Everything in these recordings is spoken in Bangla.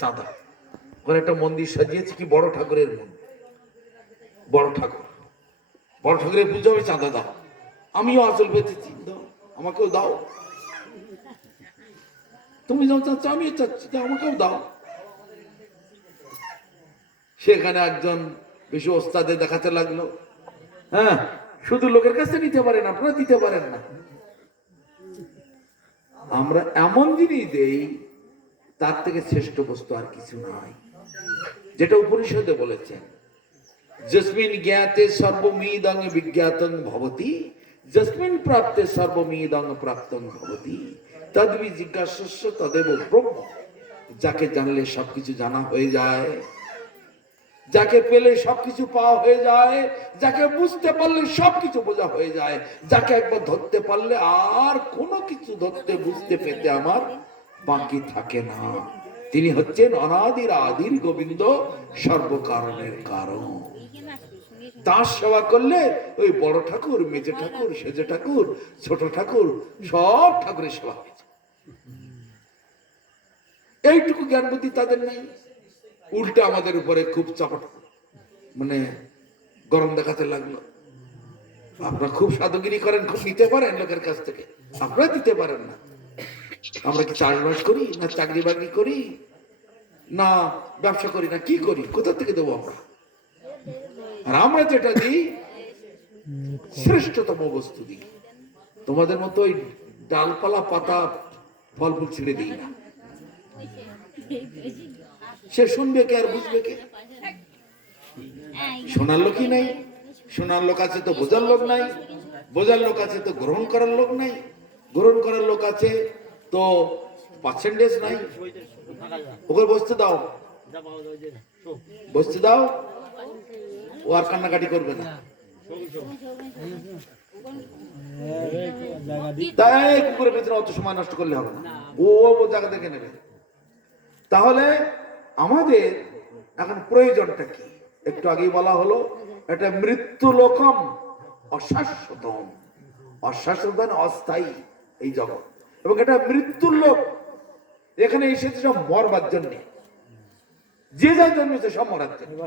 চাঁদা। ওখানে একটা মন্দির সাজিয়েছে, কি বড় ঠাকুরের মন্দির, বড় ঠাকুর, বড় ঠাকুরের পুজো হবে, চাঁদা দাও। আমিও আঁচল পেতেছি, দাও, আমাকেও দাও। তুমি যাও চাচ্ছ, আমিও চাচ্ছি, আমাকেও দাও। সেখানে একজন বেশি ওস্তাদে দেখাতে লাগলো, হ্যাঁ শুধু লোকের কাছে নিতে পারেন, আপনারা দিতে পারেন না। আমরা এমন জিনিস দেই, তার থেকে শ্রেষ্ঠ বস্তু আর কিছু নাই, যেটা উপনিষদে বলেছেন, যস্মিন জ্ঞাতে সর্বমিদং বিজ্ঞাতং ভবতি, যস্মিন প্রাপ্তে সর্বমিদং প্রাপ্তং ভবতি, তদ্বি জিজ্ঞাসস্য তদেব ব্রহ্ম। যাকে জানলে সবকিছু জানা হয়ে যায়, যাকে পেলে সবকিছু পাওয়া হয়ে যায়, যাকে বুঝতে পারলে সবকিছু বোঝা হয়ে যায়, যাকে একবার ধরতে পারলে আর কোনো কিছু ধরতে বুঝতে পেতে আমার বাকি থাকে না, তিনি হচ্ছেন অনাদির আদির গোবিন্দ, সর্বকারণের কারণ। তার সেবা করলে ওই বড় ঠাকুর, মেজে ঠাকুর, সেজে ঠাকুর, ছোট ঠাকুর, সব ঠাকুরের সেবা হয়ে যায়। এইটুকু জ্ঞান বুদ্ধি তাদের নেই, উল্টে আমাদের উপরে খুব চাপট মানে গরম দেখাতে লাগলো। আপনারা খুব সাধুগিরি করেন, খুব নিতে পারেন লোকের কাছ থেকে, আপনারা দিতে পারেন না। আমরা কি চাষবাস করি না, চাকরি বাকরি করি না, ব্যবসা করি না, কি করি, কোথা থেকে দেবো আমরা? আর আমরা যেটা দিই শ্রেষ্ঠতম বস্তু দিই। তোমাদের মতো ওই ডালপালা পাতা ফল ফুল ছেড়ে দিই না। সে শুনবে কে আর বুঝবে কে? শোনার লোকই নাই, শোনার লোক আছে তো বোঝার লোক নাই, বোঝার লোক আছে তো গ্রহণ করার লোক নাই, গ্রহণ করার লোক আছে তো পার্সেন্টেজ নাই। ওকে বসতে দাও, বসতে দাও, ও আর কান্নাকাটি করবে না। তাই কুকুরের পেছনে অত সময় নষ্ট করলে হবে না, ও জায়গা দেখে নেবে। তাহলে আমাদের এখন প্রয়োজনটা কি? একটু আগেই বলা হলো, এটা মৃত্যু লোকম অশাশ্বতম, অশাশ্বত মানে অস্থায়ী এই জগৎ, এবং এটা মৃত্যুর লোক। এখানে এসেছে সব মরবার জন্য, যে যা জন্মেছে সব মরার জন্য,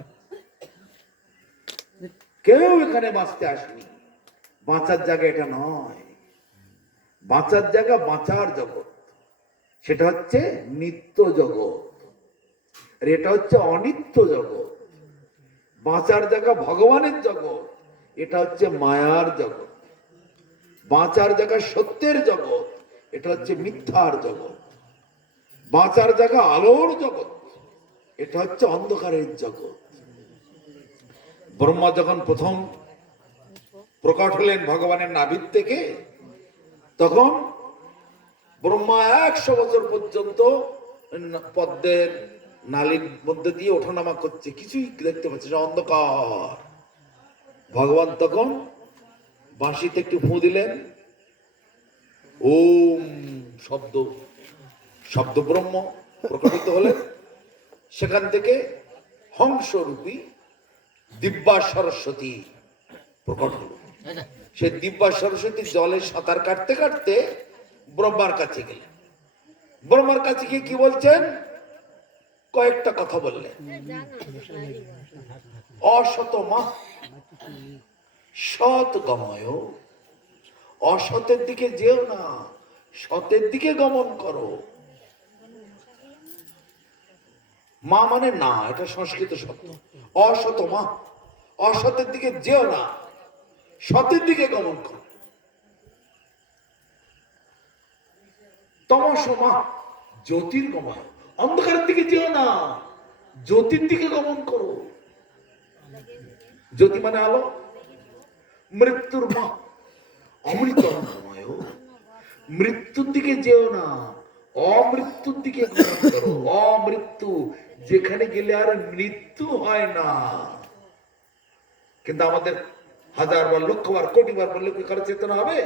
কেউ এখানে বাঁচতে আসেনি। বাঁচার জায়গা এটা নয়, বাঁচার জায়গা বাঁচার জগৎ, সেটা হচ্ছে নিত্য জগৎ, আর এটা হচ্ছে অনিত্য জগৎ। বাঁচার জায়গা ভগবানের জগৎ, এটা হচ্ছে মায়ার জগৎ। বাঁচার জায়গা সত্যের জগৎ, এটা হচ্ছে মিথ্যার জগৎ। বাঁচার জায়গা আলোর জগৎ, এটা হচ্ছে অন্ধকারের জগৎ। ব্রহ্মা যখন প্রথম প্রকট হলেন ভগবানের নাভির থেকে, তখন ব্রহ্মা 100 বছর পর্যন্ত পদ্মের নালীর মধ্যে দিয়ে ওঠানামা করছে, কিছুই দেখতে পাচ্ছে না, অন্ধকার। ভগবান তখন বাঁশিতে একটু ফু দিলেন, ওম শব্দ, শব্দ ব্রহ্ম প্রকটিত হলেন। সেখান থেকে হংসরূপী দিব্যা সরস্বতী প্রকট হল। সে দিব্যা সরস্বতী জলে সাঁতার কাটতে কাটতে ব্রহ্মার কাছে গেলেন। ব্রহ্মার কাছে গিয়ে কি বলছেন? কয়েকটা কথা বললেন। অসতমা সৎ গময়, অসতের দিকে যেও না, সতের দিকে গমন করো। মা মানে না, এটা সংস্কৃত শব্দ। অসতমা, অসতের দিকে যেও না, সতের দিকে গমন করো। তমসমা জ্যোতির্গময়, অন্ধকারের দিকে যেও না, জ্যোতির দিকে গমন করো। জ্যোতি মানে আলো। মৃত্যুর মা অমৃতময়, মৃত্যুর দিকে যেও না, অমৃত্যুর দিকে গমন করো। অমৃত্যু, যেখানে গেলে আর মৃত্যু হয় না। কিন্তু আমাদের 1000 বার, লক্ষ বার, কোটি বার বললে কি কারো চেতনা হবে?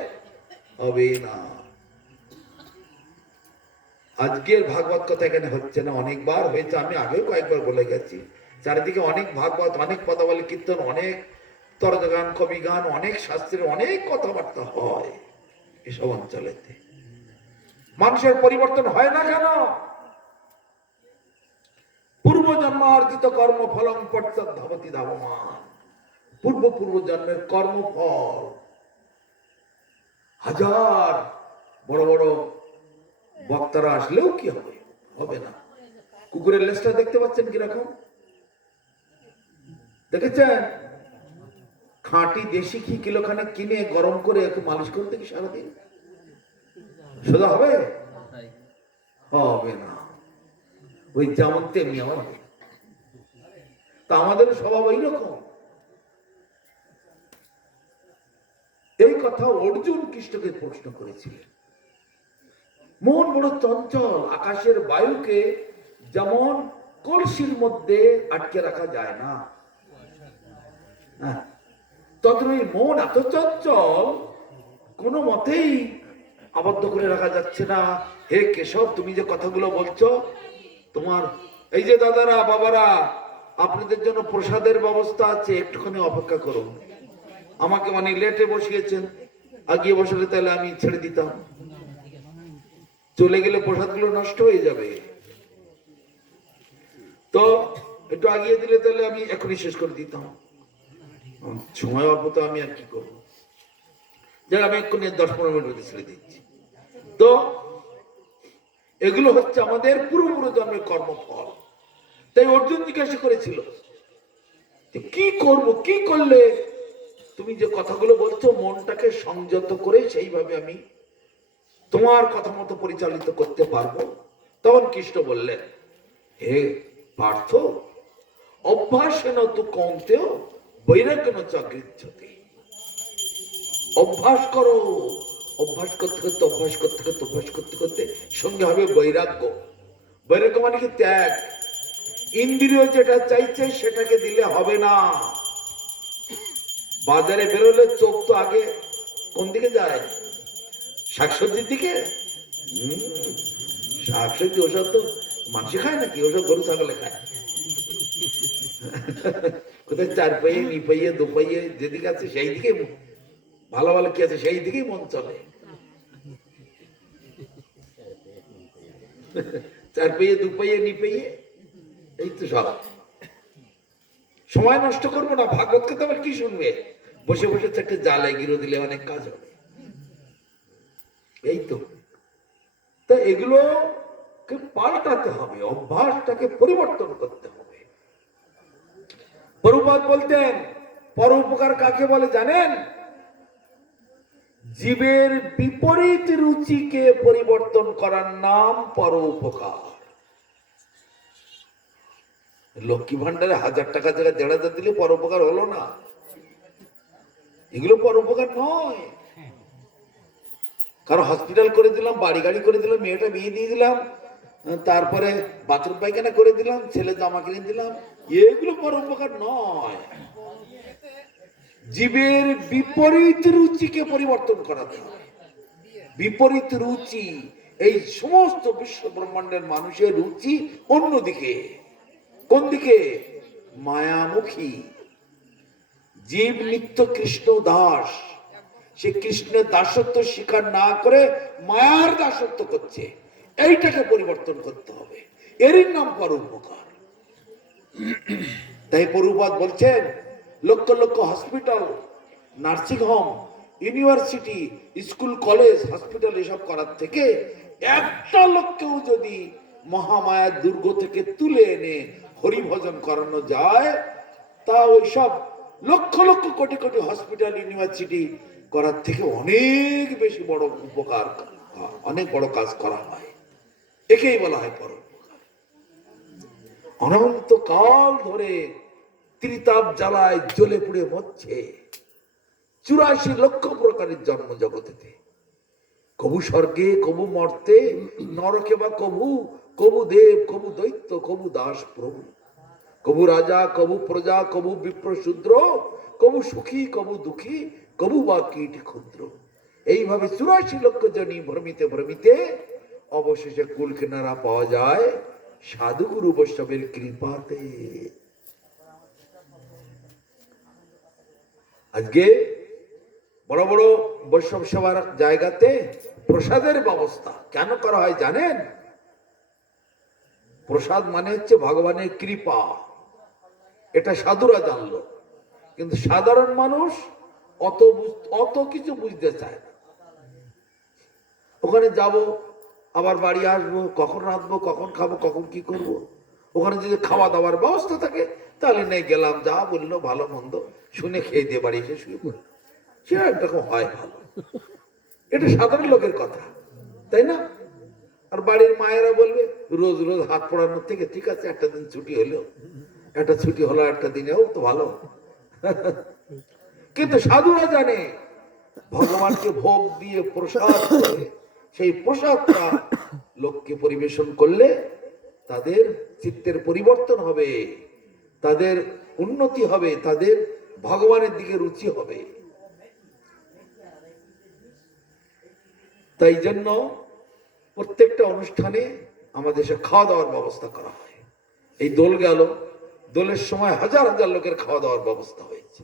হবে না। আজকের ভাগবত কথা এখানে হচ্ছে না, অনেকবার হয়েছে, আমি আগেও কয়েকবার বলে গেছি। চারিদিকে অনেক ভাগবত, অনেক পদাবলী কীর্তন, অনেক তর্কগান, কবিগান, অনেক শাস্ত্রের অনেক কথাবার্তা হয় এসব অঞ্চলেতে। মানুষের পরিবর্তন হয় না কেন? পূর্বজন্মার্জিত কর্মফলং পশ্চাৎ ধাবতি ধাবমান। পূর্ব জন্মের কর্মফল। হাজার বড় বড় বক্তারা আসলেও কি হবে? হবে না। কুকুরের লেজটা দেখতে পাচ্ছেন কিরকম? দেখেছেন? খাঁটি দেশি ঘি কিলোখানে কিনে গরম করে একটু মালিশ করতে কি সারাদিন সোজা হবে? হবে না। ওই যেমন তেমনি আমার হবে। তা আমাদের স্বভাব এইরকম। এই কথা অর্জুন কৃষ্ণকে প্রশ্ন করেছিলেন। মন বড় চঞ্চল, আকাশের বায়ুকে যেমন কলসির মধ্যে আটকে রাখা যায় না, ততই মন এত চঞ্চল, কোনো মতেই আবদ্ধ করে রাখা যাচ্ছে না। হে কেশব, তুমি যে কথাগুলো বলছো, তোমার এই যে দাদারা বাবারা, আপনাদের জন্য প্রসাদের ব্যবস্থা আছে, একটুখানি অপেক্ষা করুন। আমাকে মানে লেটে বসিয়েছেন, আগিয়ে বসালে তাহলে আমি ছেড়ে দিতাম, চলে গেলে প্রসাদগুলো নষ্ট হয়ে যাবে। তো একটু আগিয়ে দিলে তাহলে আমি এখনই শেষ করে দিতাম। সময় অল্প, তো আমি আর কি করবো? যারা আমি এক্ষুনি 10-15 মিনিট মধ্যে ছেড়ে দিচ্ছি। তো এগুলো হচ্ছে আমাদের পূর্ব জন্মের কর্মফল। তাই অর্জুন জিজ্ঞাসা করেছিল, কি করব, কি করলে তুমি যে কথাগুলো বলছো মনটাকে সংযত করে সেইভাবে আমি তোমার কথা মতো পরিচালিত করতে পারবো? তখন কৃষ্ণ বললেন, হে পার্থ, অভ্যাসেন তু কৌন্তেয় বৈরাগ্যেন চ গৃহ্যতে। অভ্যাস করো, অভ্যাস করতে করতে অভ্যাস করতে করতে অভ্যাস করতে করতে সঙ্গে হবে বৈরাগ্য। বৈরাগ্য মানে কি? ত্যাগ। ইন্দ্রিয় যেটা চাইছে সেটাকে দিলে হবে না। বাজারে বেরোলে চোখ তো আগে কোন দিকে যায়? শাকসবজির দিকে। শাকসবজি ওসব তো মানুষ খায় নাকি? ওসব গরু ছাগলে খায়। কোথায় 4 পাইয়ে, 2 পাইয়ে, 2 পাইয়ে যেদিকে আছে সেই দিকে ভালো ভালো কি আছে সেই দিকেই মন চলে। 4 পাইয়ে, 2 পাইয়ে, 2 পাইয়ে, এই তো সব। সময় নষ্ট করবো না। ভাগবত কথা আবার কি শুনবে? বসে বসে একটা জালে গিরো দিলে অনেক কাজ হবে। এই তো। তা এগুলোকে পাল্টাতে হবে, অভ্যাসটাকে পরিবর্তন করতে হবে। প্রভুপাদ বলতেন, পরোপকার কাকে বলে জানেন? জীবের বিপরীত রুচিকে পরিবর্তন করার নাম পরোপকার। লক্ষ্মী ভান্ডারে 1000 টাকা জায়গায় 1500 দিলে পরোপকার হলো না? এগুলো পরোপকার নয়। কারণ হসপিটাল করে দিলাম, বাড়ি গাড়ি করে দিলাম, মেয়েটা বিয়ে দিয়ে দিলাম, তারপরে বাথরুম পায়খানা করে দিলাম, ছেলে জামা কিনে দিলাম, এগুলো পরোপকার নয়। জীবের বিপরীত রুচিকে পরিবর্তন করাতে হবে। বিপরীত রুচি, এই সমস্ত বিশ্ব ব্রহ্মাণ্ডের মানুষের রুচি অন্যদিকে। কোন দিকে? মায়ামুখী। জীব নিত্য কৃষ্ণ দাস, সে কৃষ্ণের দাসত্ব স্বীকার না করে মায়ার দাসত্ব করছে। এইটাকে পরিবর্তন করতে হবে। এরই নাম পরোপকার। তাই প্রভুপাদ বলছেন, lakh lakh hospital, nursing home, university, school, college, hospital এসব করার থেকে একটা লোককেও যদি মহামায়ার দুর্গ থেকে তুলে এনে হরিভজন করানো যায়, তা ওইসব লক্ষ লক্ষ কোটি কোটি হসপিটাল, ইউনিভার্সিটি করার থেকে অনেক বেশি বড় উপকার, অনেক বড় কাজ করা হয়। একেই বলা হয় পরোপকার। অনন্তকাল ধরে ত্রিতাপ জ্বালায় জ্বলে পুড়ে মরছে 84 লক্ষ প্রকারের জন্ম জগতেতে। কবু স্বর্গে, কবু মর্তে, নরকে বা কবু, কবু দেব, কবু দৈত্য, কবু দাস প্রভু, কবু রাজা, কবু প্রজা, কবু বিপ্র শূদ্র, কবু সুখী, কবু দুঃখী, কবু বা কীট ক্ষুদ্র। এইভাবে 84 লক্ষ জনই ভ্রমিতে ভ্রমিতে অবশেষে কুল কিনারা পাওয়া যায় সাধুগুরু বৈষ্ণবের কৃপাতে। আজকে বড় বড় বৈষ্ণব সভার জায়গাতে প্রসাদের ব্যবস্থা কেন করা হয় জানেন? প্রসাদ মানে হচ্ছে ভগবানের কৃপা, এটা সাধুরা জানলো। কিন্তু সাধারণ মানুষ অত কিছু বুঝতে চায় না। ওখানে যাব, আবার বাড়ি আসবো, কখন রাঁধবো, কখন খাবো, কখন কি করব। ওখানে যদি খাওয়া দাওয়ার ব্যবস্থা থাকে তাহলে নেই, গেলাম, যা বললো ভালো মন্দ শুনে খেয়ে দিয়ে বাড়ি এসে শুয়ে পড়ল, সেটা একরকম হয় ভালো। এটা সাধারণ লোকের কথা, তাই না? আর বাড়ির মায়েরা বলবে রোজ রোজ হাত পড়ানোর থেকে ঠিক আছে একটা দিন ছুটি হলো, একটা ছুটি হলো একটা দিনেও তো ভালো। কিন্তু সাধুরা জানে ভগবানকে ভোগ দিয়ে প্রসাদ করে সেই প্রসাদটা লোককে পরিবেশন করলে তাদের চিত্তের পরিবর্তন হবে, তাদের উন্নতি হবে, তাদের ভগবানের দিকে রুচি হবে। তাই জন্য প্রত্যেকটা অনুষ্ঠানে আমাদের দেশে খাওয়া দাওয়ার ব্যবস্থা করা হয়। এই দোল গেল, দোলের সময় হাজার হাজার লোকের খাওয়া দাওয়ার ব্যবস্থা হয়েছে।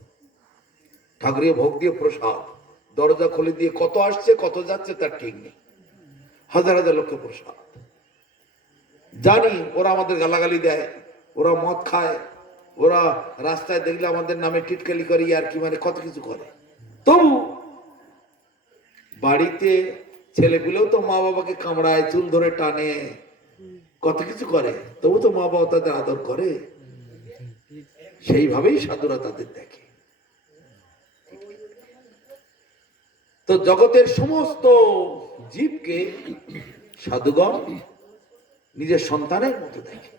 ঠাকুরের ভোগ দিয়ে প্রসাদ, দরজা খুলে দিয়ে কত আসছে কত যাচ্ছে তার ঠিক নেই, হাজার হাজার লোকের প্রসাদ। জানি ওরা আমাদের গালাগালি দেয়, ওরা মদ খায়, ওরা রাস্তায় দেখলে আমাদের নামে টিটকালি করে, আর কি মানে কত কিছু করে। তবু বাড়িতে ছেলেগুলোও তো মা বাবাকে কামড়ায়, চুল ধরে টানে, কত কিছু করে, তবু তো মা বাবা তাদের আদর করে। সেইভাবেই সাধুরা তাদের দেখে। তো জগতের সমস্ত জীবকে সাধুগণ নিজের সন্তানের মতো দেখে,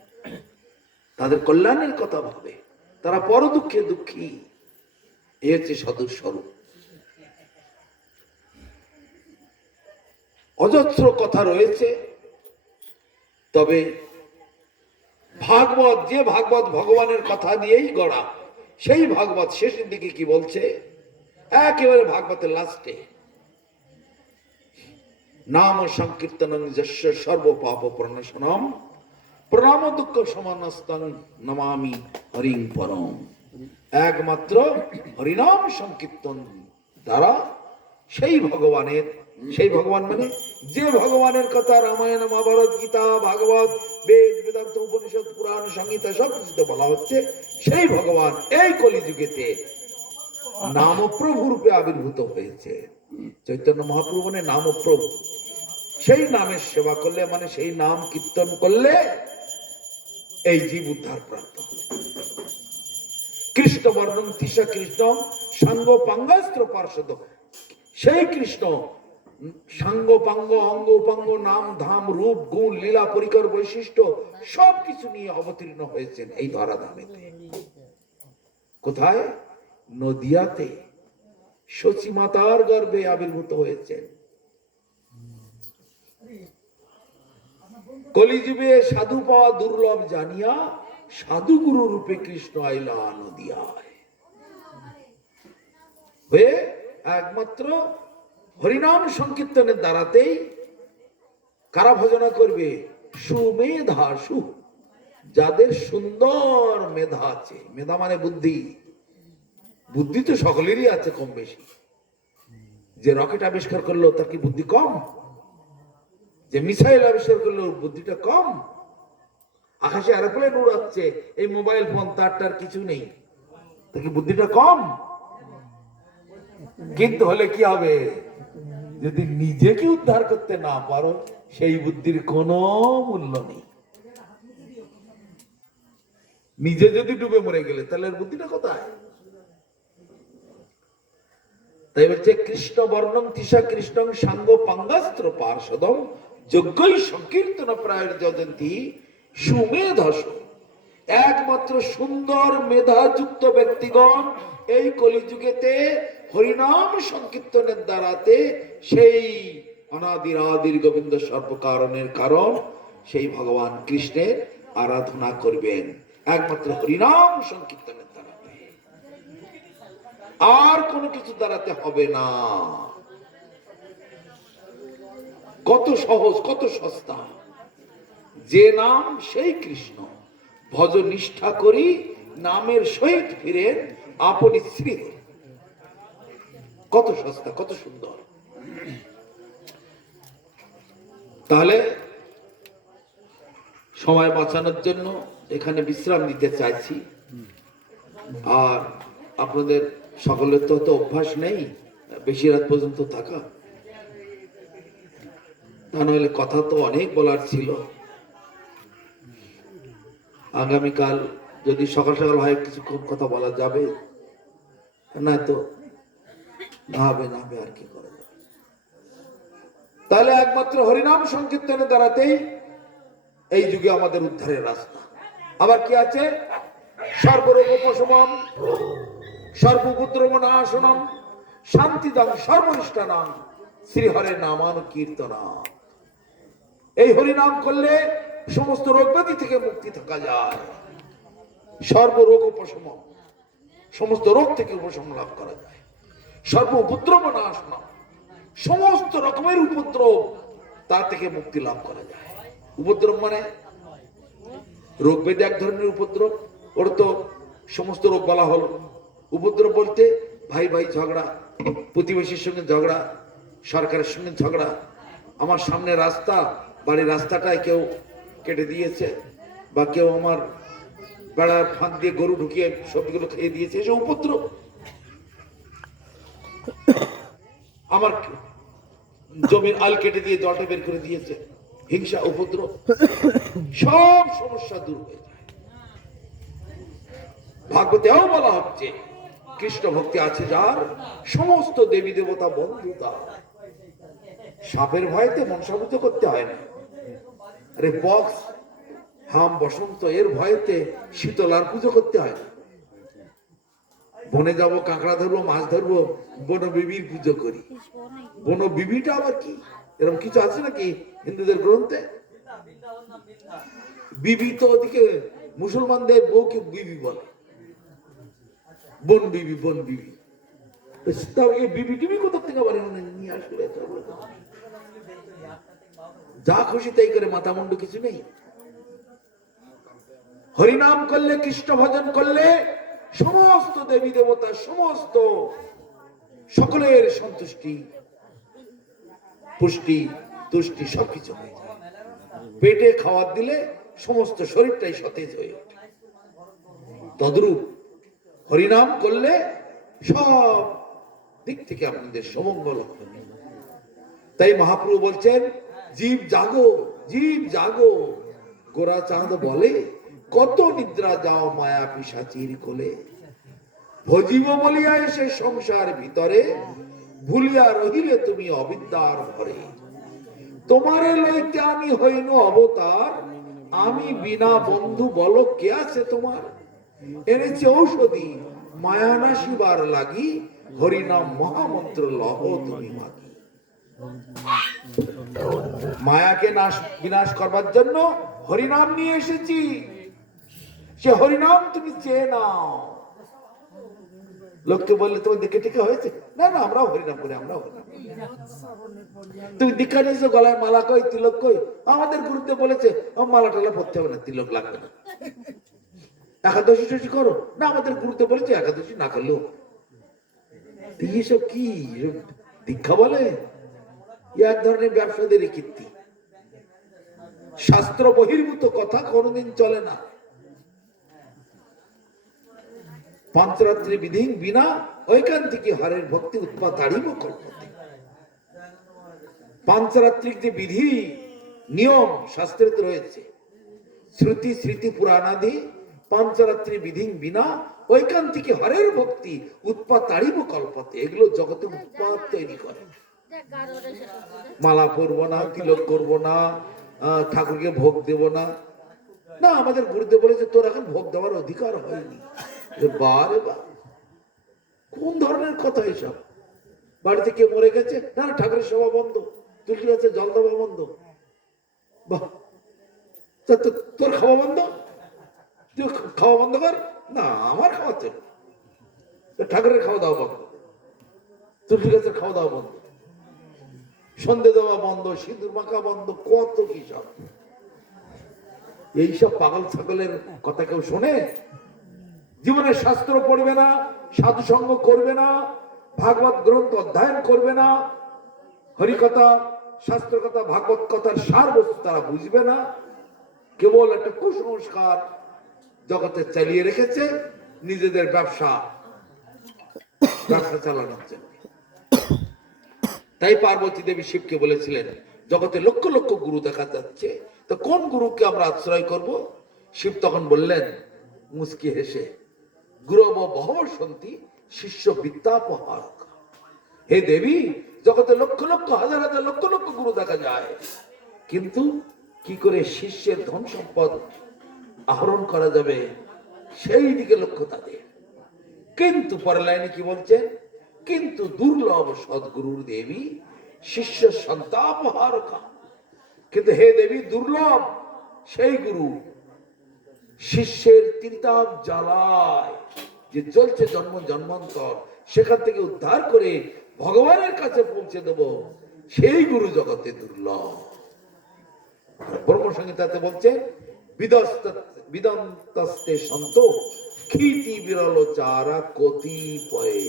তাদের কল্যাণের কথা ভাবে, তারা পর দুঃখে দুঃখী। এ হচ্ছে সাধুর স্বরূপ। অজস্র কথা রয়েছে, তবে ভাগবত, যে ভাগবত ভগবানের কথা দিয়েই গড়া, সেই ভাগবত শেষের দিকে কি বলছে, একেবারে ভাগবতের লাস্টে, নাম সংকীর্তনং যস্য সর্ব পাপ প্রণাশনম প্রণাম দুঃখ সমানস্তং নমামি হরিং পরম। একমাত্র হরিনাম সংকীর্তন দ্বারা সেই ভগবানের, সেই ভগবান মানে যে ভগবানের কথা রামায়ণ মহাভারত গীতা ভাগবত বেদ বেদান্ত উপনিষদ পুরাণ সংহিতা সব কিছুতে বলা হচ্ছে, সেই ভগবান এই কলিযুগেতে নামপ্রভু রূপে আবির্ভূত হয়েছে। চৈতন্য মহাপ্রভু মানে নামপ্রভু। সেই নামের সেবা করলে, মানে সেই নাম কীর্তন করলে এই জীব উদ্ধার প্রাপ্ত হবে। কৃষ্ণ বর্ণম তিসা কৃষ্ণ সাঙ্গ পাঙ্গাস্ত্র পার্শ্বদ, সেই কৃষ্ণ সাঙ্গ পাঙ্গ অঙ্গ উপাঙ্গ নাম ধাম রূপ গুণ লীলা পরিকর বৈশিষ্ট্য সবকিছু নিয়ে অবতীর্ণ হয়েছেন এই ধরাধামেতে। কোথায়? নদিয়াতে শচী মাতার গর্ভে আবির্ভূত হয়েছেন। কলিযুগে সাধু পাওয়া দুর্লভ জানিয়া সাধু গুরু রূপে কৃষ্ণ আইলা নদিয়ায় হয়ে একমাত্র হরিনাম সংকীর্তনের দ্বারাতেই কারা ভজনা করবে? সুমেধা, সু, যাদের সুন্দর মেধা আছে। মেধা মানে বুদ্ধি। বুদ্ধি তো সকলেরই আছে কম বেশি। যে রকেট আবিষ্কার করলো তার কি বুদ্ধি কম? যে মিসাইল আবিষ্কার করলো বুদ্ধিটা কম? আকাশে এরোপ্লেন উড়াচ্ছে, এই মোবাইল ফোন, তার কিছু নেই, তা কি বুদ্ধিটা কম? কিন্তু হলে কি হবে? যদি নিজেকে উদ্ধার করতে না পারো, সেই বুদ্ধির কোনো মূল্য নেই। নিজে যদি ডুবে মরে গেলে তাহলে বুদ্ধিটা কোথায়? তাই বলছে কৃষ্ণ বর্ণম তিসা কৃষ্ণং সাঙ্গ পাঙ্গাস্ত্র পার্শ্বদম যজ্ঞই সংকীর্তন প্রায় যজন্তি সুমেধস। একমাত্র সুন্দর মেধাযুক্ত ব্যক্তিগণ এই কলিযুগেতে হরিনাম সংকীর্তনের দ্বারাতে সেই অনাদির আদির গোবিন্দ সর্বকারণের কারণ সেই ভগবান কৃষ্ণের আরাধনা করবেন একমাত্র হরিনাম সংকীর্তনের দ্বারাতে, আর কোনো কিছু দ্বারাতে হবে না। কত সহজ, কত সস্তা। যে নাম সেই কৃষ্ণ, ভজ নিষ্ঠা করি নামের সহিত ফিরে আপনি শ্রী। কত সস্তা, কত সুন্দর। তাহলে সময় বাঁচানোর জন্য এখানে বিশ্রাম নিতে চাইছি। আর আপনাদের সকলের তো হয়তো অভ্যাস নেই বেশি রাত পর্যন্ত থাকা, তা নইলে কথা তো অনেক বলার ছিল। আগামীকাল যদি সকাল সকাল হয় কিছুক্ষণ কথা বলা যাবে, না তো না হবে আর কি করা যাবে। তাহলে একমাত্র হরিনাম সংকীর্তনের দ্বারাতেই এই যুগে আমাদের উদ্ধারের রাস্তা। আবার কি আছে? সর্বরোগ উপশমন, সর্বপুত্রম নাশনম, শান্তিদং সর্বনিষ্ঠানাম, শ্রীহরের নামানুকীর্তনা। এই হরিনাম করলে সমস্ত রোগ ব্যাধি থেকে মুক্তি থাকা যায়। সর্বরোগ উপশমন, সমস্ত রোগ থেকে উপশম লাভ করা যায়। সর্ব উপদ্রব নাশনম, সমস্ত রকমের উপদ্রব তা থেকে মুক্তি লাভ করা যায়। উপদ্রব মানে রোগ ব্যাধি এক ধরনের উপদ্রব, ওর তো সমস্ত রোগ বলা হলো। উপদ্রব বলতে ভাই ভাই ঝগড়া, প্রতিবেশীর সঙ্গে ঝগড়া, সরকারের সঙ্গে ঝগড়া, আমার সামনে রাস্তা, বাড়ির রাস্তাটায় কেউ কেটে দিয়েছে, বা কেউ আমার বেড়ার ফাঁক দিয়ে গরু ঢুকিয়ে সবজিগুলো খেয়ে দিয়েছে, এসব উপদ্রব। আমার জমির আল কেটে দিয়ে জলটা বের করে দিয়েছে, হিংসা, উপদ্রব। সব সমস্যা দূর হয়ে যায়। ভাগবতেও বলা হচ্ছে কৃষ্ণ ভক্তি আছে যার, সমস্ত দেবী দেবতা বন্ধু তার। সাপের ভয়েতে মনসা পুজো করতে হয় না। আরে বক্স, হাম, বসন্ত এর ভয়েতে শীতলার পুজো করতে হয় না। বনে যাব, কাঁকড়া ধরবো, মাছ ধরবো, বনবিবির পুজো করি। বনবিবিটা আবার কি? এরকম কিছু আছে নাকি হিন্দুদের গ্রন্থে? বিবি তো ওদিকে মুসলমানদের বউকে বিবি বলে, বন বিবি, বন বিবি। বিবি টিবি কোথা থেকে আবার নিয়ে আসলে? যা খুশি তাই করে, মাথা মুন্ডু কিছু নেই। হরিনাম করলে, কৃষ্ণ ভজন করলে সমস্ত দেবী দেবতা, সমস্ত সকলের সন্তুষ্টি, পুষ্টি, তুষ্টি সবকিছু হয়ে যায়। পেটে খাবার দিলে সমস্ত শরীরটাই সতেজ হয়ে ওঠে। তদ্রূপ হরিনাম করলে সব দিক থেকে আপনাদের সমঙ্গল হবে। তাই মহাপ্রভু বলছেন, জীব জাগো, জীব জাগো। গোরা চাঁদ বলে, কত নিদ্রা যাও মায়া পিশাচির কোলে। ভজিব বলিয়া এসে সংসার ভিতরে, ভুলিয়া রহিলে তুমি অবিদ্যার ঘরে। তোমারে লইতে আমি হইনু অবতার, আমি বিনা বন্ধু বলো কে আছে তোমার। এনেছে ঔষধি মায়া নাশিবার লাগি, হরিনাম মহামন্ত্র লহ তুমি মাগি। মায়াকে বিনাশ করবার জন্য হরিনাম নিয়ে এসেছি। সে হরিনাম তুমি চেয়ে নাও। লোককে বললে তোমার দেখে টিকে হয়েছে? না না, আমরাও হরিনাম করি, আমরাও হরিনাম। তুমি দীক্ষা নিয়েছো, গলায় মালা কই, তিলক কই? আমাদের গুরুদেব বলেছে মালা টালা পড়তে হবে না, তিলক লাগবে না। একাদশী টশী করো না, আমাদের গুরুদেব বলেছে একাদশী না করলেও। এইসব কি দীক্ষা বলে? এক ধরনের ব্যবসাদের কীর্তি। শাস্ত্র বহির্ভূত কথা কোনদিন চলে না। পাঞ্চরাত্রি বিধি বিনা ঐকান্তিকী হরের ভক্তি উৎপাতাড়িব কল্পতে। পাঞ্চরাত্রিক যে বিধি নিয়ম শাস্ত্রে রয়েছে, শ্রুতি স্মৃতি পুরাণাদি, পাঞ্চরাত্রি বিধি বিনা ঐকান্তিকী হরের ভক্তি উৎপাতাড়িব কল্পতে, এগুলো জগতে উৎপাত তৈরি করে। মালা পরবো না, তিলক করবো না, ঠাকুরকে ভোগ দেব না। না, আমাদের গুরুদেব বলেছে তোর এখন ভোগ দেওয়ার অধিকার হয়নি। বারে বা, কোন ধরনের কথা এসব? বাড়িতে কে মরে গেছে, না ঠাকুরের সভা বন্ধ, তুলসী গাছে জল দেওয়া বন্ধ। বাহ, তোর খাওয়া বন্ধ? তুই খাওয়া বন্ধ কর। না, আমার খাওয়াচ্ছে ঠাকুরের খাওয়া দাওয়া বন্ধ, তুলসী গাছের খাওয়া দাওয়া বন্ধ, সন্ধে দেওয়া বন্ধ, সিঁদুর মাখা বন্ধ, কত কি সব। এইসব পাগল ছাগলের কথা কেউ শোনে? জীবনে শাস্ত্র পড়বে না, সাধু সঙ্গ করবে না, ভাগবত গ্রন্থ অধ্যয়ন করবে না, হরিকথা, শাস্ত্র কথা, ভাগবত কথার সার বস্তু তারা বুঝবে না। কেবল একটা কুসংস্কার জগতে চালিয়ে রেখেছে নিজেদের ব্যবসা চালানোর জন্য। তাই পার্বতী দেবী শিবকে বলেছিলেন, জগতে লক্ষ লক্ষ গুরু দেখা যাচ্ছে, তো কোন গুরুকে আমরা আশ্রয় করব? শিব তখন বললেন মুস্কি হেসে, গুরব বহব সন্তি শিষ্য বিদ্যাপহার। হে দেবী, জগতে লক্ষ লক্ষ হাজার হাজার লক্ষ লক্ষ গুরু দেখা যায়, কিন্তু কি করে শিষ্যের ধন সম্পদ আহরণ করা যাবে সেই দিকে লক্ষ্য তাদের। কিন্তু পরের লাইনে কি বলছেন? কিন্তু দুর্লভ সদ্গুরুর দেবী শিষ্য সন্তাপহার। কিন্তু হে দেবী, দুর্লভ সেই গুরু শিষ্যের তিতাব জ্বালায় যে জ্বলছে জন্ম জন্মান্তর, সেখান থেকে উদ্ধার করে ভগবানের কাছে পৌঁছে দেব, সেই গুরু জগতে দুর্লভ। ব্রহ্মসংহিতাতে বলছে বিদন্তস্তে সন্ত ক্ষিতি বিরল চারা কতিপয়ে।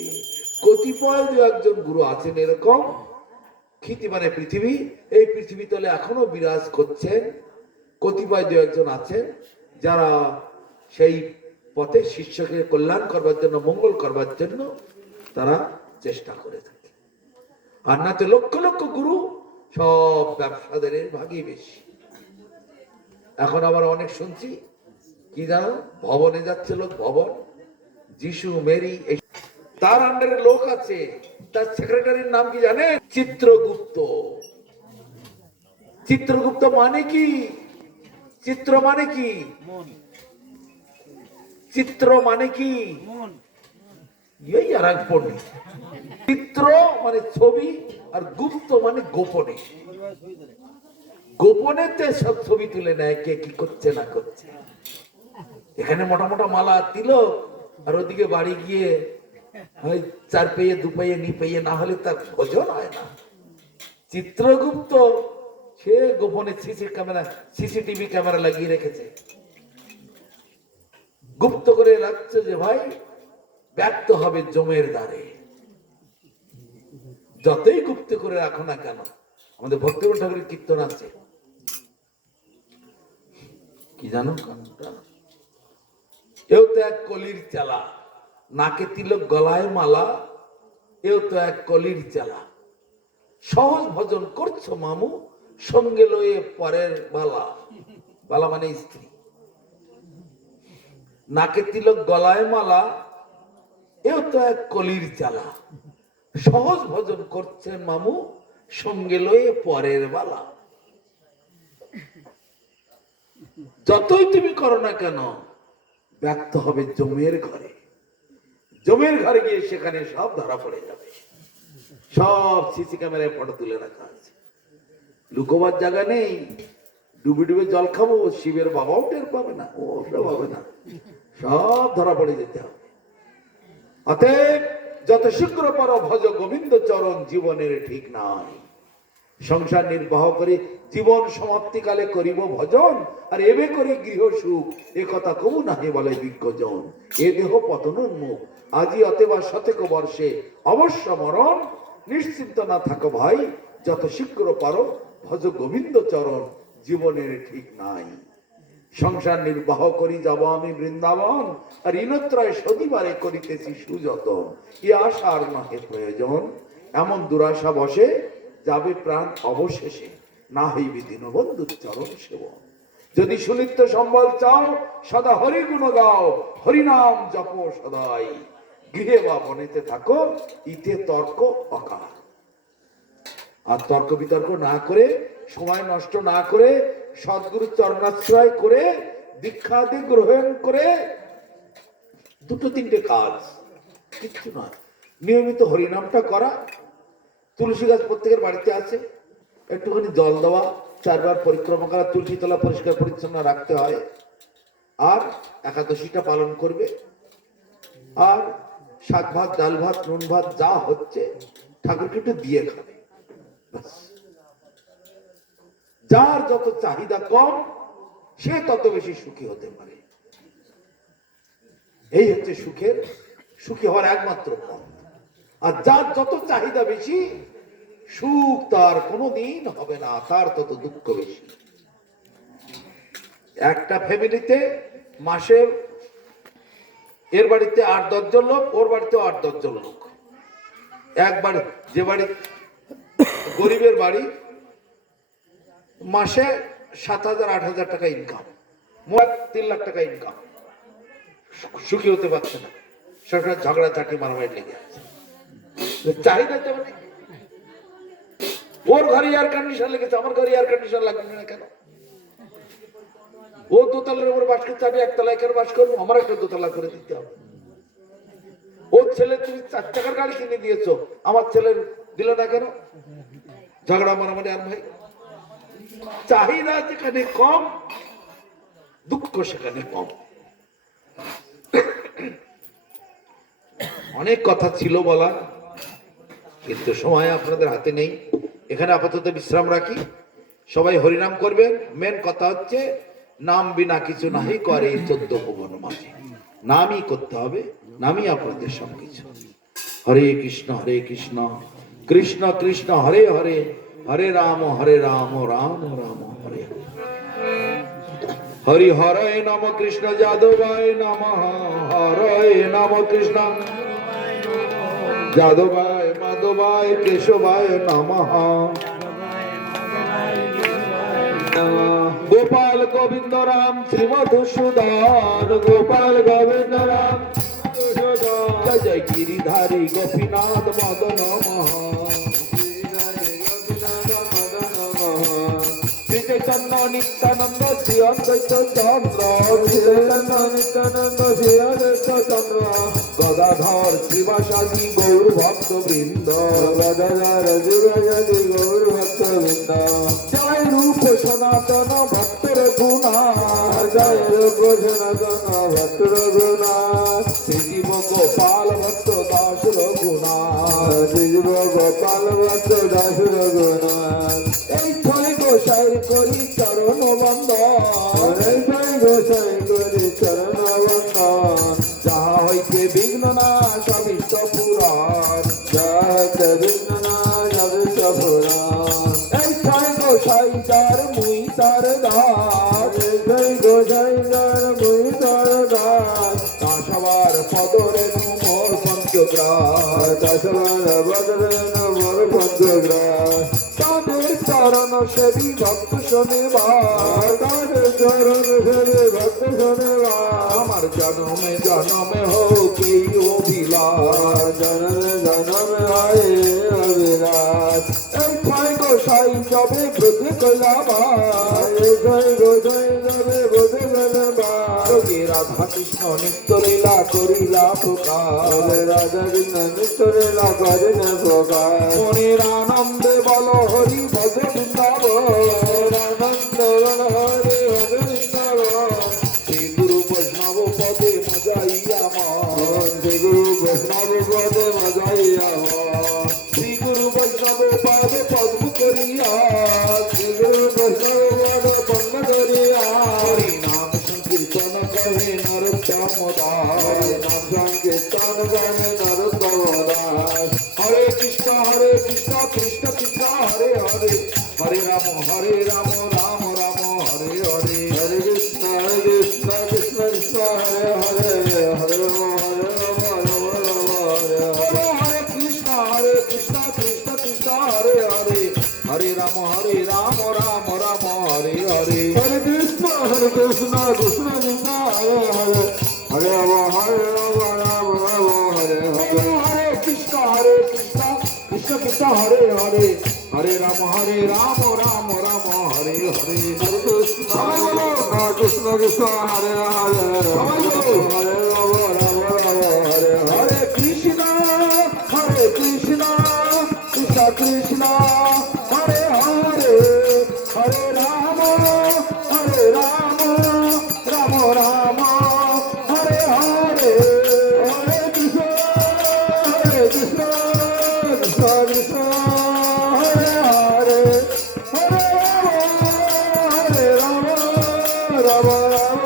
কতিপয় দু একজন গুরু আছেন এরকম, ক্ষিতি মানে পৃথিবী, এই পৃথিবী তলে এখনো বিরাজ করছেন। কতিপয় দু একজন আছেন যারা সেই পথে শিষ্যকে কল্যাণ করবার জন্য, মঙ্গল করবার জন্য তারা চেষ্টা করে থাকে। আর না তো লক্ষ লক্ষ গুরু সব ব্যবসাদের ভাগই বেশি। এখন আবার অনেক শুনছি কি জানো, ভবনে যাচ্ছে লোক, ভবন যিশু মেরি, তার আন্ডারে লোক আছে, তার সেক্রেটারির নাম কি জানেন? চিত্রগুপ্ত। চিত্রগুপ্ত মানে কি? চিত্র মানে কি? চিত্র মানে কি? এই আর এক পণ্ডিত। চিত্র মানে ছবি, আর গুপ্ত মানে গোপনে। গোপনেতে সব ছবি তুলে নেয় কে কি করছে না করছে। এখানে মোটা মোটা মালা দিল, আর ওদিকে বাড়ি গিয়ে চার পেয়ে দু পেয়ে নি পেয়ে না হলে তার ভোজন হয় না। চিত্রগুপ্ত সে গোপনে সিসিটিভি ক্যামেরা লাগিয়ে রেখেছে, গুপ্ত করে রাখছে যে ভাই ব্যক্ত হবে জমের দ্বারে। যতই গুপ্ত করে রাখো না কেন, আমাদের ভক্তিবন ঠাকুরের কীর্তন আছে, কি জানো গানটা? এও তো এক কলির চালা, নাকে তিলক গলায় মালা, এও তো এক কলির চালা। সহজ ভজন করছো মামু, সঙ্গে লয়ে পরের বালা। বালা মানে স্ত্রী। নাকে তিলক গলায় মালা, এও তো এক কলির চালা। সহজ ভজন করছেন মামু, সঙ্গে লয়ে পরের বালা। যতই তুমি করো না কেন, ব্যক্ত হবে জমের ঘরে। জমের ঘরে গিয়ে সেখানে সব ধরা পড়ে যাবে। সব সিসি ক্যামেরায় ফটো তুলে রাখা আছে, লুকোবার জায়গা নেই। ডুবে ডুবে জল খাবো, শিবের বাবাও টের পাবে না, ও পাবে না, সব ধরা পড়ে যেতে হবে। অতএব যত শীঘ্র পারো ভজ গোবিন্দ চরণ, জীবনের ঠিক নাই। সংসার নির্বাহ করে জীবন সমাপ্তিকালে করিব ভজন, আর এবে করি গৃহ সুখ, এ কথা কবু নাহি বলে বিজ্ঞজন। এ দেহ পতনোন্মুখ, আজি অতেবা শতেক বর্ষে অবশ্য মরণ। নিশ্চিন্ত না থাকো ভাই, যত শীঘ্র পারো ভজ গোবিন্দ চরণ, জীবনের ঠিক নাই। সংসার নির্বাহ করি যাব আমি বৃন্দাবন, আর ইনত্রয় সদিবারে করিতেছি সুযতন। কি আশার নাহে প্রয়োজন, এমন দুরাশা বসে যাবে প্রাণ অবশেষে, না হইবে দীনবন্ধুর চরণ সেবন। যদি সুনিত্য সম্বল চাও, সদা হরি গুণ গাও, হরিনাম জপ সদাই। গৃহে বা বনেতে থাকো, ইতে তর্ক অকার। আর তর্ক বিতর্ক না করে, সময় নষ্ট না করে, সদ্গুরু চরণাশ্রয় করে, দীক্ষাদি গ্রহণ করে, দুটো তিনটে কাজ, কিচ্ছু নয়। নিয়মিত হরিনামটা করা, তুলসী গাছ প্রত্যেকের বাড়িতে আছে, একটুখানি জল দেওয়া, 4 বার পরিক্রমা করা, তুলসী তলা পরিষ্কার পরিচ্ছন্ন রাখতে হয়। আর একাদশীটা পালন করবে, আর শাক ভাত, ডাল ভাত, নুন ভাত যা হচ্ছে ঠাকুরকে একটু দিয়ে খাবে। যার যত চাহিদা কম, সে তত বেশি সুখী হতে পারে। এই হচ্ছে সুখী হওয়ার একমাত্র পথ। আর যার যত চাহিদা বেশি, সুখ তার কোনোদিন হবে না, তার তত দুঃখ বেশি। একটা ফ্যামিলিতে মাসে এর বাড়িতে 8-10 জন লোক, ওর বাড়িতে 8-10 জন লোক। একবার যে বাড়ি গরিবের বাড়ি, মাসে 7,000-8,000 টাকা ইনকাম, মোট 3 লাখ টাকা ইনকাম, সুখী হতে পারছে না, সেটা ঝগড়া ঝাঁটি মারামারি লেগে আছে। চাহিদা তো মানে ওর ঘরে এয়ার কন্ডিশন লেগেছে, আমার ঘরে এয়ার কন্ডিশন লাগবে না কেন? ও দোতলার উপরে বাস করতে, আমি একতলায় কেন বাস করবো? আমার একটা দোতলা করে দিতে হবে। ওর ছেলে তুমি 4 টাকার গাড়ি কিনে দিয়েছো, আমার ছেলের দিল না কেন? ঝগড়া মারামারি। আর ভাই চাহিদা যেখানে কম, দুঃখ সেখানে কম। অনেক কথা ছিল বলা, কিন্তু সময় আপনাদের হাতে নেই। এখানে আপাতত বিশ্রাম রাখি, সবাই হরিনাম করবেন। মেন কথা হচ্ছে নাম বিনা কিছু নাহি করে 14 ভুবন মাঝে। নামই করতে হবে, নামই আপনাদের সবকিছু। হরে কৃষ্ণ কৃষ্ণ কৃষ্ণ হরে হরে, হরে রাম রাম রাম হরে হরে। হরি হরে নম কৃষ্ণ যাদবায় নম, হরে নম কৃষ্ণ যাদবায় মাধবায় কেশবায় নমঃ। গোপাল গোবিন্দ রাম শ্রী মধুসূদন, গোপাল গোবিন্দ রাম জয় জয় গিরিধারী গোপীনাথ মদন শ্রী চৈতন্য নিত্যানন্দ শ্রী অদ্বৈত চন্দ্র, নিত্যানন্দ শ্রী অদ্বৈত চন্দ্র, গদাধর শ্রীবাসাদি গৌর ভক্ত বৃন্দ, গদাধর শ্রীবাসাদি গৌর ভক্ত বৃন্দ। জয় রূপ সনাতন ভক্তর গুণা, জয় রূপ সনাতন ভক্তর গুণা, শ্রীজীব গোপাল ভক্ত দাস রঘুনা, শ্রীজীব গোপাল ভক্ত দাস রঘুনা। এই ছয় গোসাই করি চরণ বন্দন, এই ছয় গোসাই করি চরণ বন্দন, যাহা হইতে বিঘ্ন নাশ অভীষ্ট পুরাণ, যাহা হইতে বিঘ্ন নাশ অভীষ্ট পুরাণ। এই ছয় গোসাই তার মুই তার দাস, এই ছয় গোসাই তার মুই তার দাস, তা সবার পদরেণু মোর পঞ্চগ্রাস, তা সবার পদরেণু মোর পঞ্চগ্রাস। তাদের চরণ সেবী ভক্ত শোনেবার, তাদের চরণ সেবী ভক্ত শোনেবার। আমার জনমে জনমে হোক এই অভিলাষ, জনমে জনমে হয় অভিলাষ। এই ছয় গোসাই যবে ব্রতে কইলাবার, এই ছয় গোসাই যবে ব্রতে কইলাবার। যোগে রাধা কৃষ্ণ নিত্য লীলা করিলা প্রকাশ, রাধা কৃষ্ণ নিত্য লীলা করিলা প্রকাশ। মনের আনন্দে বল হরি ভজ বৃন্দাবন, আনন্দ বল হরি ভজ বৃন্দাবন। শ্রী গুরু বৈষ্ণব পদে মজাইয়া মন, শ্রী গুরু বৈষ্ণব পদে মজাইয়া মন। শ্রী গুরু বৈষ্ণব পদে পদ্ম করিয়া, শ্রী গুরু বৈষ্ণব পদে পদ্ম করিয়া। হরি নাম সংকীর্তন কহে নরোত্তম দাস, হরি নাম সংকীর্তন কহে নরোত্তম দাস। হরে কৃষ্ণ কৃষ্ণ কৃষ্ণ হরে হরে, হরে রাম রাম রাম হরে হরে। হরে কৃষ্ণ কৃষ্ণ কৃষ্ণ হরে হরে, হরে রাম হরে হরে। হরে কৃষ্ণ কৃষ্ণ কৃষ্ণ হরে হরে, হরে রাম রাম রাম হরে হরে। হরে কৃষ্ণ কৃষ্ণ কৃষ্ণ হরে হরে, হরে রাম রাম রাম হরে হরে। হরে কৃষ্ণ কৃষ্ণ কৃষ্ণ হরে হরে, হরে রাম রাম রাম হরে হরে। হরে কৃষ্ণ কৃষ্ণ কৃষ্ণ হরে হরে, হরে রাম রাম রাম হরে হরে। কৃষ্ণ কৃষ্ণ কৃষ্ণ কৃষ্ণ হরে হরে, হরে রাম রাম রাম হরে হরে। হরে কৃষ্ণ কৃষ্ণ কৃষ্ণ কৃষ্ণ হরে হরে, হরে রাম রাম রাম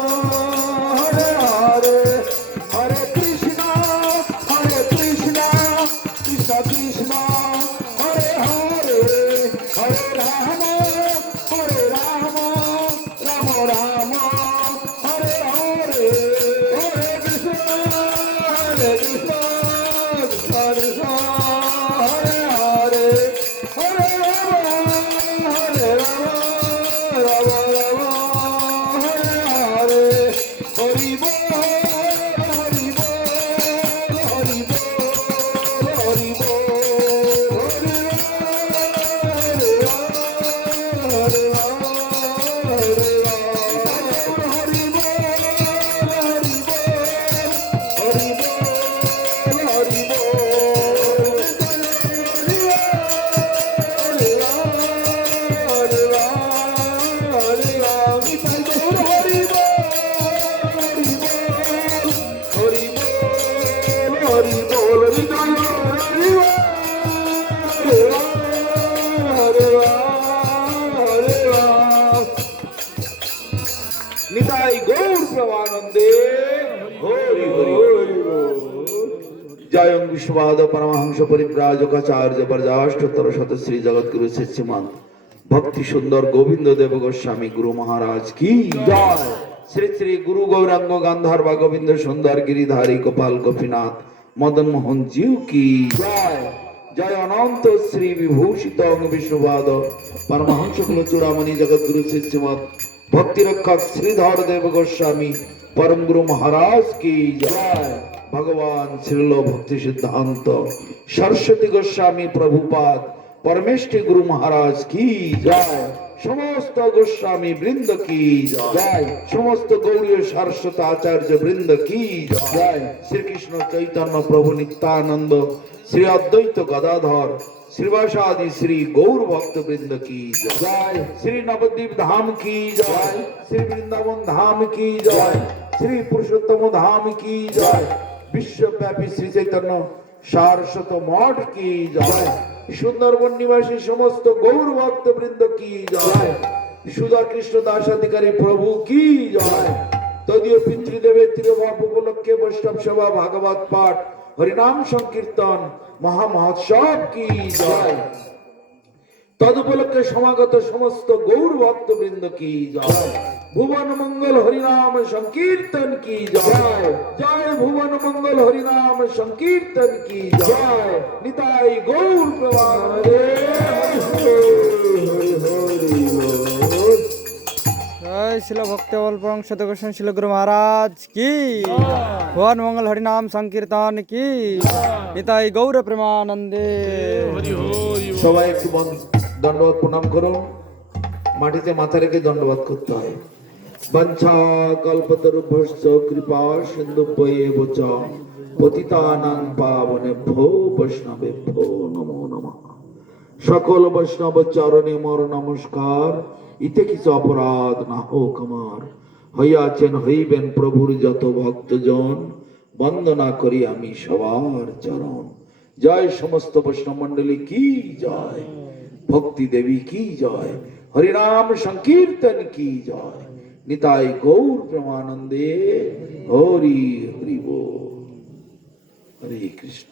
নিতাই গৌর প্রেমানন্দে হরি হরি জয়ং বিশ্ববাদ পরমহংস পরিব্রাজকাচার্য বরজাষ্টোত্তর শত শ্রী জগৎগুরু শ্রীমান ভক্তি সুন্দর গোবিন্দ দেব গোস্বামী গুরু মহারাজ কি জয়। শ্রী শ্রী গুরু গৌরাঙ্গ গান্ধার বা গোবিন্দ সুন্দর গিরিধারী গোপাল গোপীনাথ মদন মোহন জিউ কি জয়। জয় অনন্ত শ্রী বিভূষিত বিশ্ববাদ পরমহংস কুল চূড়ামণি জগৎগুরু শ্রীমৎ ভক্তি রক্ষক শ্রীধর দেব গোস্বামী परम गुरु महाराज की जय। भगवान श्रील भक्ति सिद्धांत सरस्वती गोस्वामी प्रभुपाद परमेष्ठी गुरु महाराज की जय। समस्त गोस्वामी वृंद की जय। समस्त गौड़ीय सरस्वत आचार्य वृंद की जय। श्री कृष्ण चैतन्य प्रभु नित्यानंद श्री अद्वैत गदाधर श्रीवासादि श्री गौर भक्त वृंद की जय। श्री नवद्वीप धाम की जय। श्री वृंदावन धाम की जय। श्री पुरुषोत्तम धाम की जय। विश्वव्यापी श्री चैतन्य सारस्वत मठ की जय। सुंदरवन निवासी समस्त गौर भक्त वृंद की जय। सुधा कृष्ण दासाधिकारी प्रभु की जय। तदीय पितृदेवे तिरुभाव उपलक्षे वैष्णव सभा भागवत पाठ हरिनाम संकीर्तन महामहोत्सव की जय। तदुपलक्षे समागत समस्त गौर भक्त वृंद की जय। भुवन मंगल हरिनाम संकीर्तन की जय। जय भुवन मंगल हरिनाम संकीर्तन की जय। निताई गौर प्रवानंदे जय शिल भक्त बलपंग शतकोशन शिल गुरु महाराज की भुवन मंगल हरिनाम संकीर्तन की निताई गौर प्रेमानंदे সবাই একটু দণ্ডবত প্রণাম করুন। মাটিতে মাথা রেখে দণ্ডবত করতে হয়। বঞ্ছা কল্পতরুভ্যশ্চ কৃপা সিন্ধুভ্যেব চ পতিতানাং পাবনেভ্যো বৈষ্ণবেভ্যো নমো নমঃ। সকল বৈষ্ণব চরণে মোর নমস্কার। ইতে কিছু অপরাধ না হোক আমার। হইয়াছেন হইবেন প্রভুর যত ভক্তজন, বন্দনা করি আমি সবার চরণ। জয় সমস্ত বৈষ্ণব মন্ডলী কি জয়। ভক্তি দেবী কি জয়। হরিনাম সংकीर्तन की जय। निताई गौर प्रेमानंदे हरि हरि बोल। हरे कृष्ण।